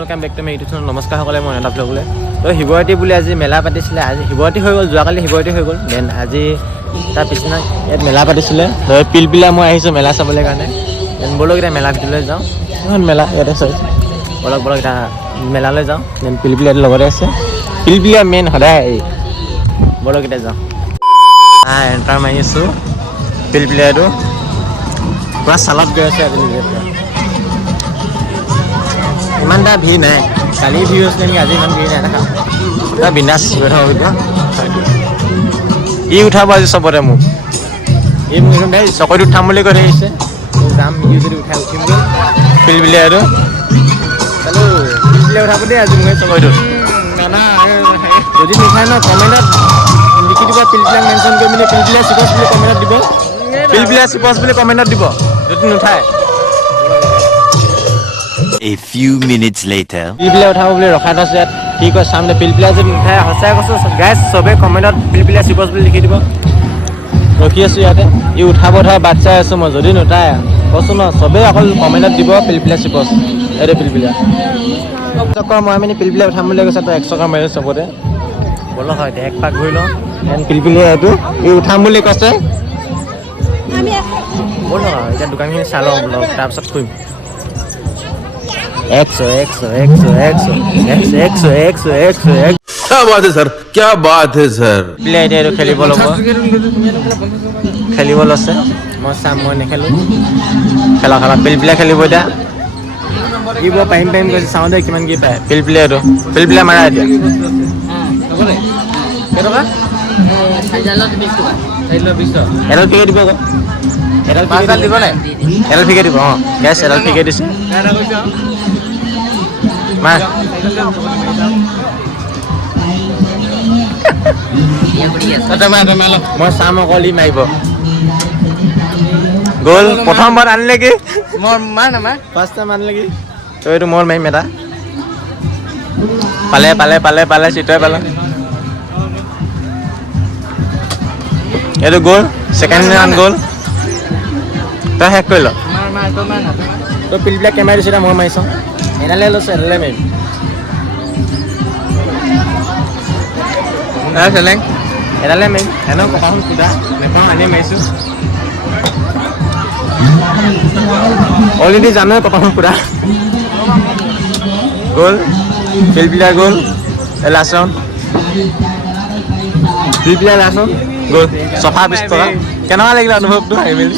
Welcome back to my YouTube channel. नमस्कार सकले मैं এটা ব্লগলে তো শিৱৰাত্ৰি বুলি আজি মেলা পাতিছিলে। আজি শিৱৰাত্ৰি হৈ গ'ল, যোৱাকালি শিৱৰাত্ৰি হৈ গ'ল। দেন আজি তাৰ পিছদিনা ইয়াত মেলা পাতিছিলে। তো পিলপিলা মই আহিছোঁ মেলা চাবলৈ কাৰণে। দেন বলক এতিয়া মেলা ভিতৰলৈ যাওঁ। এখন মেলা ইয়াতে চাই বলক এতিয়া মেলালৈ যাওঁ। দেন পিলপিলা লগতে আছে। পিলপিলা মেইন সদায় বলক এতিয়া যাওঁ। এণ্টাৰ মাৰি আছোঁ পিলপিলাটো পূৰা চালত গৈ আছে। আজি ইমান এটা ভিৰ নাই। কালি ভিৰ হৈছিলে নেকি, আজি ইমান ভিৰ নাই দেখা। তাৰ বিন্দাছ ই উঠাব আজি চবতে মোক। ই মোক একদম ভাই চকৰিত উঠাম বুলি কৈ আহিছে। যাম ই যদি উঠাই উঠিম গৈ পিলপিলিয়া আৰু চালো পিলপিলিয়া উঠাব দেই আজি মোক চকৰিটোত। যদি নুঠাই ন কমেণ্টত লিখি দিব পিলপিলাক মেনশ্যন কৰি মেলি পিলপিলিয়া চিপছ বুলি কমেণ্টত দিব। পিলপিলিয়া চিপছ বুলি কমেণ্টত দিব যদি নুঠায়। A few minutes later. পিলপিলা উঠাব বুলি ৰখাই থৈছে ইয়াত। কি কয় চাম দে। পিলপিলা যদি নুঠাই সঁচাই কৈছোঁ গাইজ চবেই কমেণ্টত পিলপিলা চিপছ বুলি লিখি দিব। ৰখি আছোঁ ইয়াতে। ই উঠাব বাট চাই আছোঁ মই। যদি নুঠাই কৈছোঁ ন চবেই অকল কমেণ্টত দিব পিলপিলা চিপছ। এইটো পিলপিলা চকৰ মই মানে পিলপিলা উঠাম বুলি কৈছে। তই 1 টকা মাৰি চবতে বলক হয় এতিয়া এক পাক ঘূৰি লওঁ। এন পিলপিলিয়া এইটো ই উঠাম বুলি কৈছে। ব'ল এতিয়া দোকানখিনি চাই লওঁ বোলক তাৰপিছত ফুৰিম। 100 क्या बात है सर, क्या बात है सर। এইটো খেলিব ল'ব, খেলিব লৈছে। মই চাম, মই নেখেলোঁ। খেলা পিলপিলা খেলিব এতিয়া। ই বৰ পাৰিম কৈছে। চাওঁ দে কিমান কি পায় পিলপিলা। এইটো পিলপিলা মাৰা এতিয়া কেইটকা এডাল ফিকে দিব আকৌ। এডাল দিব নাই, এডাল ফিকে দিব। অঁ গেছ এডাল ফিকে দিছে। মই চাম অকল ই মাৰিব। গ'ল প্ৰথমবাৰ আনিলে কি ফাৰ্ষ্ট টাইম আনিলে কি। তই এইটো মই মাৰিম এটা। পালে চিটুৱাই পালে। এইটো গ'ল, ছেকেণ্ড ৰাউণ্ড গ'ল। তই শেষ কৰি ল। তই পিলপিলা কেমেৰা দিছোঁ এতিয়া মই মাৰি চাওঁ। এডালে লৈছোঁ, এডালে মাৰিম। চেলেং এডালে মাৰিম। এনেও কপাখন ফুটা নেপাওঁ, আনি মাৰিছোঁ। অলৰেডি জানোৱে কপাখন ফুটা। গ'ল পিলপিলা গ'ল। লাষ্ট ৰাউণ্ড পিলপিলা লাষ্ট ৰাউণ্ড গ'ল। চফা 20 টকা। কেনেকুৱা লাগিলে অনুভৱটো আহি মেলি?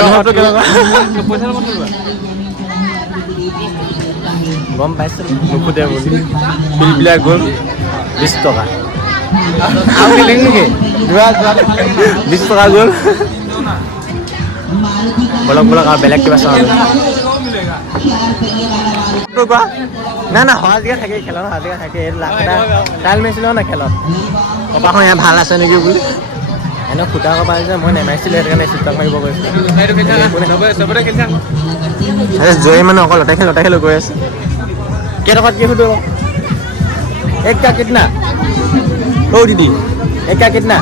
অনুভৱটো কেনেকুৱা? গম পাইছোঁ নুফুটে বুলি। পিলপিলা গ'ল 20 টকা। আৰু খেলিম নেকি? 20 টকা গ'ল। বলক আৰু বেলেগ কিবা চাওঁ। না সহজিকা থাকে খেলত, সহজিকা থাকে। এইটো লাখ এটা কাইল মাৰিছিলোঁ না খেলত। কপাখন ইয়াত ভাল আছে নেকি বুলি এনেও ফুটা কপা যে মই নেমাৰিছিলোঁ। সেইটো কাৰণে চিটপাক মাৰিব গৈছিলোঁ। জয়ী মানে অকল লতাই খেলো গৈ আছে। কেইটকাত কি সুধো? এক কা কিতনা? অ' দিদি এক কা কিতনা?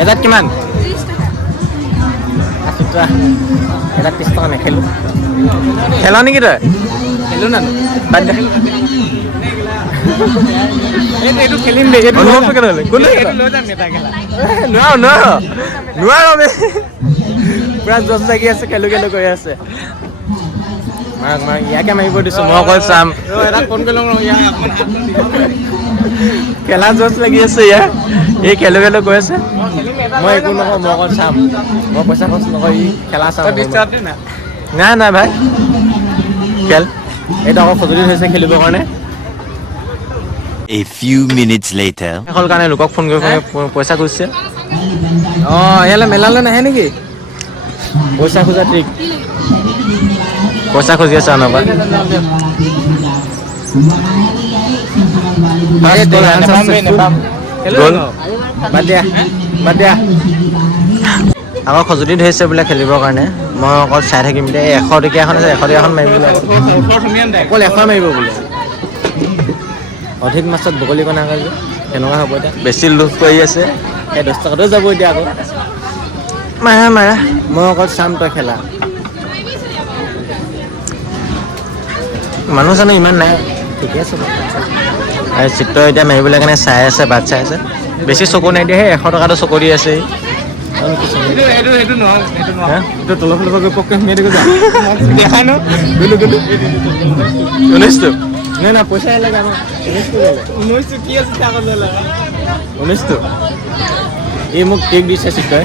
এটাত কিমান? 80 টকা। এটাত 30 টকা নেখেলোঁ। খেলা নেকি তই? খেলোঁ না বাদ দে। এইটো খেলিম দেই। অনুভৱটো কেনেকুৱা? নোৱাৰো পুৰা জজ লাগি আছে। খেলো কৰি আছে। মাক ইয়াকে মাৰিব দিছোঁ। মই অকল চাম। খেলা জজ লাগি আছে ইয়াৰ। এই খেলো কৈ আছে। মই একো নকওঁ, মই অকল চাম। মই পইচা খৰচ নকৰোঁ। ই খেলা চাম। নাই ভাই খেল। এইটো আকৌ সঁজুলি হৈছে খেলিবৰ কাৰণে। A few minutes later. শেষৰ কাৰণে লোকক ফোন কৰি পইচা খুজিছে। ইয়ালৈ মেলালৈ নাহে নেকি? পইচা খোজা ট্ৰিক। পইচা খুজি আছে আনৰ পৰা। গ'ল বাদ দিয়া। আকৌ সঁজুলি ধৰিছে বোলে খেলিবৰ কাৰণে। মই অকল চাই থাকিম এতিয়া। 100 টকীয়াখন আছে, 100 টকীয়াখন মাৰিম বোলে। অকল 100 মাৰিব বোলে। অধিক মাছত বগলী কণা যে কেনেকুৱা হ'ব এতিয়া? বেছি লোভ কৰি আছে। এই 10 টকাটো যাব এতিয়া আকৌ। মাৰা মই অকল চাম তই খেলা। মানুহ চানুহ ইমান নাই ঠিকে আছে আৰু চিত্ৰ এতিয়া মাৰিবলৈ কাৰণে চাই আছে বাট চাই আছে বেছি চকু নাই দিয়ে সেই 100 টকাটো চকু দি আছে এইটো তলৰ ফালৰ পৰা গৈ পককৈ সোমাই দিব দেখা ন ঊনৈছটো নাই নাই পইচা লাগে আমাৰ 19 কি আছে আগত লৈ লগা 19টো এই মোক কেক দিছে চিত্ৰই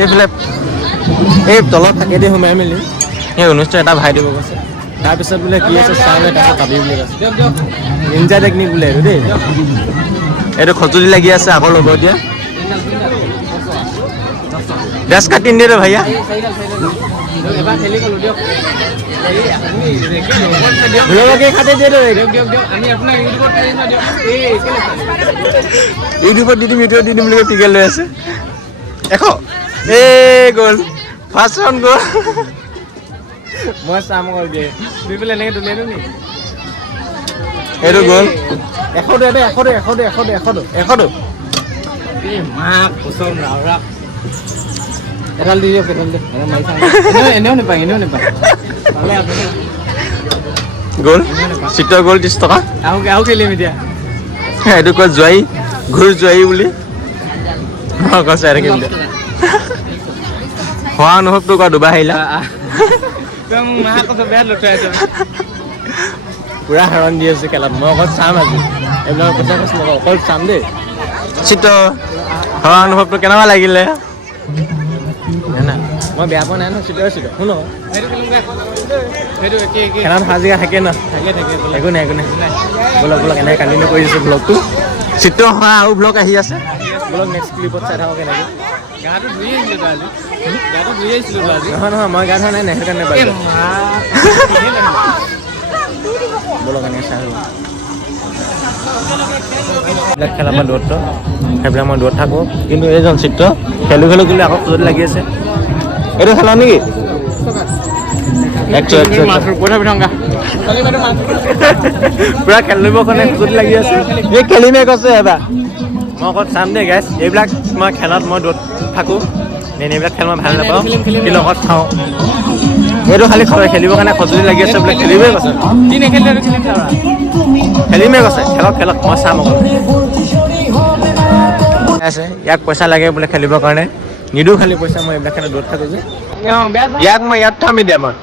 এইফালে এই তলত থাকে দি সোমাই মেলি সেই 19টো এটা ভাই দিব কৈছে তাৰপিছত বোলে কি আছে চাই লৈ তাৰপিছত পাবি বুলি কৈছে নিঞ্জা টেকনিক বোলে এইটো দেই এইটো খজুলি লাগি আছে আকৌ ল'ব দিয়া दस का 3 दे दो भैया खाते दे दो यूट्यूबत দি দিম বুলি পিগেল লৈ আছে দেখো এ গ'ল ফাৰ্ষ্ট ৰাউণ্ড গ'ল মই চাম গ'ল দিয়ে দুই পেলে এনেকৈ দুলিয়াই দিওঁ নি এইটো গ'ল 100 দে 100 এই মাক পছন্দ ৰাউৰা এডাল দি দিয়ক এডাল মাৰি চাওঁ এনেও নাপায় গ'ল চিত্ৰ গ'ল 30 টকা আৰু খেলিম এতিয়া এইটো কয় জোৱাই ঘূৰ জোৱাই বুলি মই কৈছে আৰু খেলিলে হোৱা অনুভৱটো কোৱা দুবাৰ আহিলা পুৰা হৰণ দি আছে খেলত মই অকল চাম আজি এইবিলাক কথা কৈছোঁ অকল চাম দেই চিত্ৰ হোৱা অনুভৱটো কেনেকুৱা লাগিলে মই বেয়া পোৱা নাই ন চিত্ৰ শুন খেলত হাজিৰা থাকে ন একো নাই বলক এনেকৈ কণ্টিনিউ কৰি দিছোঁ ব্লগটো চিত্ৰ হোৱা আৰু ব্লগ আহি আছে ব্লগ নেক্সট ক্লিপত চাই থাকক এনেকৈ নহয় মই গা ধোৱা নাই সেইটো কাৰণে বলক এনেকৈ চাই এইবিলাক খেলা মই দূৰত সেইবিলাক মই দূৰত থাকোঁ কিন্তু এইজন চিত্ৰ খেলোঁ বুলি আকৌ খোজত লাগি আছে এইটো খেলা নেকি পুৰা খেলিবৰ কাৰণে খোজত লাগি আছে এই খেলিমে কৈছে এবাৰ মই অকল চাম দেই গাইছ এইবিলাক মই খেলত মই দূৰত থাকোঁ এইবিলাক খেল মই ভাল নাপাওঁ কিন্তু অকল চাওঁ এইটো খালি খেলিবৰ কাৰণে সঁজুলি লাগি আছে বোলে খেলিবই কৈছে খেলিমে কৈছে খেলক মই চাম অকল আছে ইয়াক পইচা লাগে বোলে খেলিবৰ কাৰণে নিদিওঁ খালি পইচা মই এইবিলাক কাৰণে দূৰত থাকোঁ যে ইয়াক মই ইয়াত থামি দিয়া মই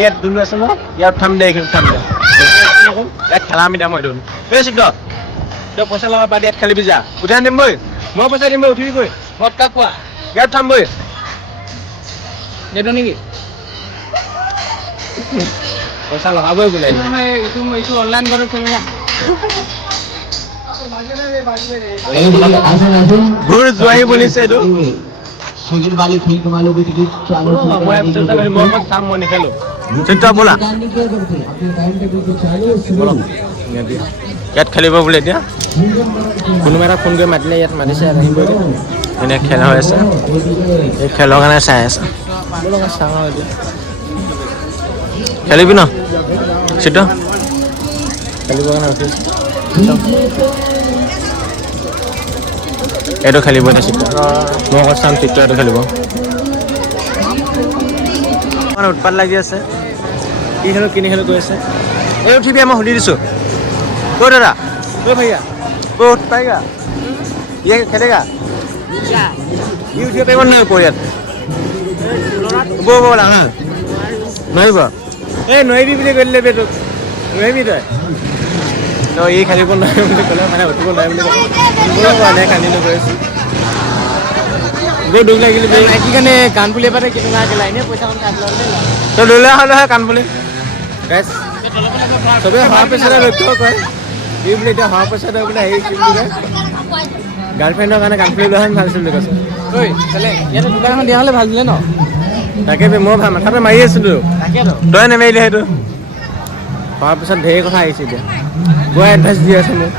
ইয়াত দুনু আছে ন ইয়াত থামি দে এইখিনি থামি দে ইয়াত খেলা আমি দিয়া মই দুন এই চিত্ৰ তই পইচা লগাব পাৰি ইয়াত খেলিবি যা উঠাই দিম বৈ মই পইচা দিম বৈ উঠিবি বৈ ঘৰত কাক কোৱা ইয়াত থাম বৈ এইটো নেকি পইচা লগাবই বোলে এইটো অনলাইন কৰোঁ খেলিবা ঘূৰ যোৱাহি বুলিছে এইটো চিন্তা বোলা ইয়াত খেলিব বোলে এতিয়া কোনোবা এটা ফোন কৰি মাতিলে ইয়াত মাতিছে আহিব এনে খেল হৈ আছে এই খেলৰ কাৰণে চাই আছে চাওঁ এতিয়া খেলিবি ন চিত্ৰ খেলিবৰ কাৰণে উঠিছে এইটো খেলিব এতিয়া চিত্ৰ মই অকল চাম চিত্ৰ এইটো খেলিব মানে উৎপাত লাগি আছে কি খেলোঁ কিনি খেলোঁ গৈ আছে এই উঠিবি মই সুধি দিছোঁ ক'ত দাদা ক'ত ভাইয়া ক'ত পাইগা ইয়ে খেলেগা ই উঠিব পাৰিব নাই পৰিয়াত ব'লা হা নোৱাৰিব এই নোৱাৰিবি বুলি কৈ দিলে তোক নোৱাৰিবি তই এই খেলিব নোৱাৰে বুলি ক'লে মানে উঠিব নোৱাৰে বুলি ক'লে কান্দিলোঁ গৈ আছোঁ বৰ দুখ লাগিলে কি কাৰণে কাণফুলি এবাৰ কিন্তু নাই পেলাই এনেই পইচা তই লৈ হ'লে হয় কাণফুলি গাইছ চবেই হোৱাৰ পিছতে লক্ষ্য কৰে এই বোলে এতিয়া হোৱাৰ পিছতে বোলে হেৰি কি বুলি কয় গাৰ্লফ্ৰেণ্ডৰ কাৰণে কাণফুলি লোৱা ভাল আছিল বুলি কৈছে ঐ চালে ইয়াতে দোকান এখন দিয়া হ'লে ভাল দিলে ন তাকে মই মাথাতে মাৰি আছিলোঁ তই নেমাৰিলি সেইটো হোৱাৰ পিছত ঢেৰ কথা আহিছে এতিয়া বৰ এডভাইচ দি আছে মোক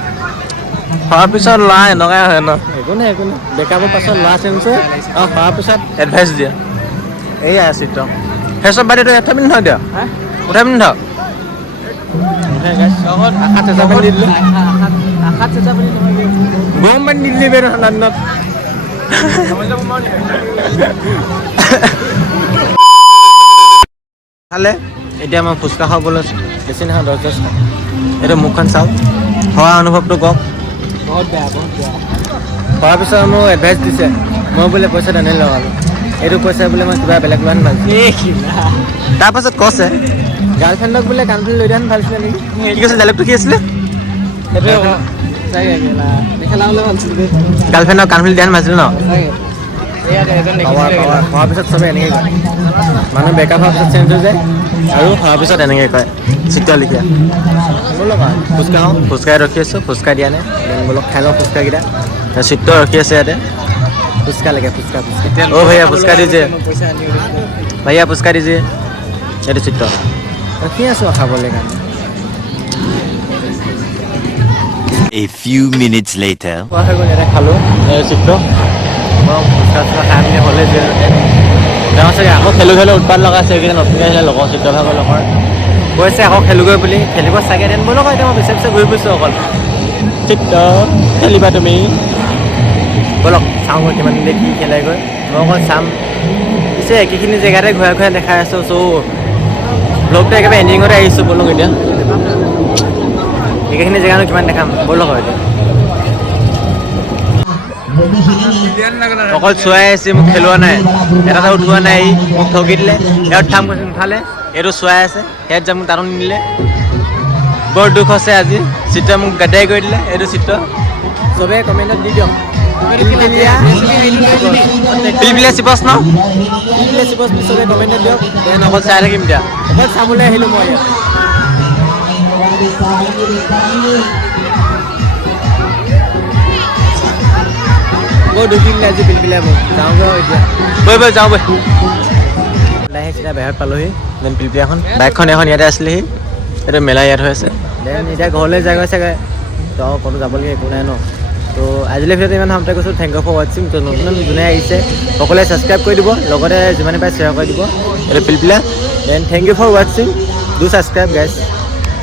হোৱাৰ পিছত ল'ৰা এনেকুৱাই হয় ন একো নাই বেকআপৰ পাছত ল'ৰা চেঞ্চ আৰু হোৱাৰ পিছত এডভাইচ দিয়া এয়াই চিত্ৰ সেই চব বাদে তই এটা মিনিট নহয় দিয়া উঠাই মিনিট থ গৰম পানী দি দিলি বেৰ ঠাণ্ডা দিনত খালে এতিয়া মই ফুচকা খাবলৈ বেছি নহয় 10 টকা এইটো মুখখন চাওক খোৱা অনুভৱটো কওক বহুত বেয়া খোৱাৰ পিছত মোক এডভাইচ দিছে মই বোলে পইচা দানি লগালোঁ এইটো পইচা বোলে মই কিবা বেলেগ লোৱা ভাবিছোঁ এই কিবা তাৰপাছত কৈছে গাৰ্লফ্ৰেণ্ডক বোলে কাণফুলি লৈ দিয়া ভালছিলে নেকি কি কৈছে ডাইলগটো কি আছিলে সেইটোৱে আকৌ চাগে কেলা দেখালা বোলে ভালছিল দেই গাৰ্লফ্ৰেণ্ডক কাণফুলি দিয়া ভাবিছিল ন চাগে ইয়াতে এজন দেখিছিলে খোৱাৰ পিছত চবে এনেকৈ কয় মানুহ বেকআপ হোৱাৰ পিছত চেঞ্জ হৈ যায় আৰু খোৱাৰ পিছত এনেকৈ কয় চিত্ৰা লিখীয়া ব'লক ফুচকা খাওঁ ফুচকাই ৰখি আছোঁ ফুচকা দিয়া নাই ব'লক খাই লওঁ ফুচকাকেইটা চিত্ৰ ৰখি আছে ইয়াতে ফুচকা লাগে ফুচকা অ' ভैया ফুচকা দিছে পইচা আনি भैया ফুচকা দিছে এইটো চিত্ৰ ৰখি আছোঁ খাবলৈ কাৰণে A few minutes later. খোৱা হৈ গ'ল ইয়াতে খালোঁ চিত্ৰ ফুচকা চুচকা খাই মেলি হ'লে যিহেতু তেওঁ চাগে আকৌ খেলো উৎপাত লগাইছে এইকেইটা নতুনকৈ আহিলে লগৰ চিত্ৰভাগৰ লগৰ কৈছে আকৌ খেলোগৈ বুলি খেলিব চাগে দেন ব'লক এতিয়া মই পিছে ঘূৰি ফুৰিছোঁ অকল চিত্ৰ খেলিবা তুমি ব'লক চাওঁ কিমান দেৰি কি খেলাইগৈ মই অকল চাম পিছে একেখিনি জেগাতে ঘূৰাই ঘূৰাই দেখাই আছোঁ চ' ব্লগটো একেবাৰে এণ্ডিঙতে আহিছোঁ ব'লক এতিয়া একেখিনি জেগানো কিমান দেখাম ব'লক এতিয়া অকল চোৱাই আছে মোক খেলোৱা নাই এটা উঠোৱা নাই মোক ঠগি দিলে ইয়াত ঠাম কৈছে নুঠালে এইটো চোৱাই আছে ইয়াত যাম মোক তাতো নিদিলে বৰ দুখ আছে আজি চিত্ৰ মোক গাদাই কৰি দিলে এইটো চিত্ৰ চবেই কমেণ্টত দি দিয়ক পিলপিলিয়া চিপছ ন পিলপিলিয়া চিপছ চবেই কমেণ্টত দিয়ক দেন অকল চাই থাকিম এতিয়া অকল চাবলৈ আহিলোঁ মই ইয়াত বৰ দুখ দিলে আজি পিলপিলিয়া মোক যাওঁগৈ এতিয়া বৈ যাওঁ বৈ লাহে চিধা বাহিৰত পালোহি দেন পিলপিলিয়াখন বাইকখন এখন ইয়াতে আছিলেহি এইটো মেলা ইয়াত হৈ আছে দেন এতিয়া ঘৰলৈ যায়গৈ চাগে তো ক'তো যাবলগীয়া একো নাই ন তো আজিলৈ ভিডিঅ'টো ইমান সামতে কৈছোঁ থেংক ইউ ফৰ ৱাচিং তো নতুন যোনে আহিছে সকলোৱে ছাবস্ক্ৰাইব কৰি দিব লগতে যিমানে পাৰে শ্বেয়াৰ কৰি দিব এইটো পিলপিলিয়া দেন থেংক ইউ ফৰ ৱাচিং ডু ছাবস্ক্ৰাইব গাইজ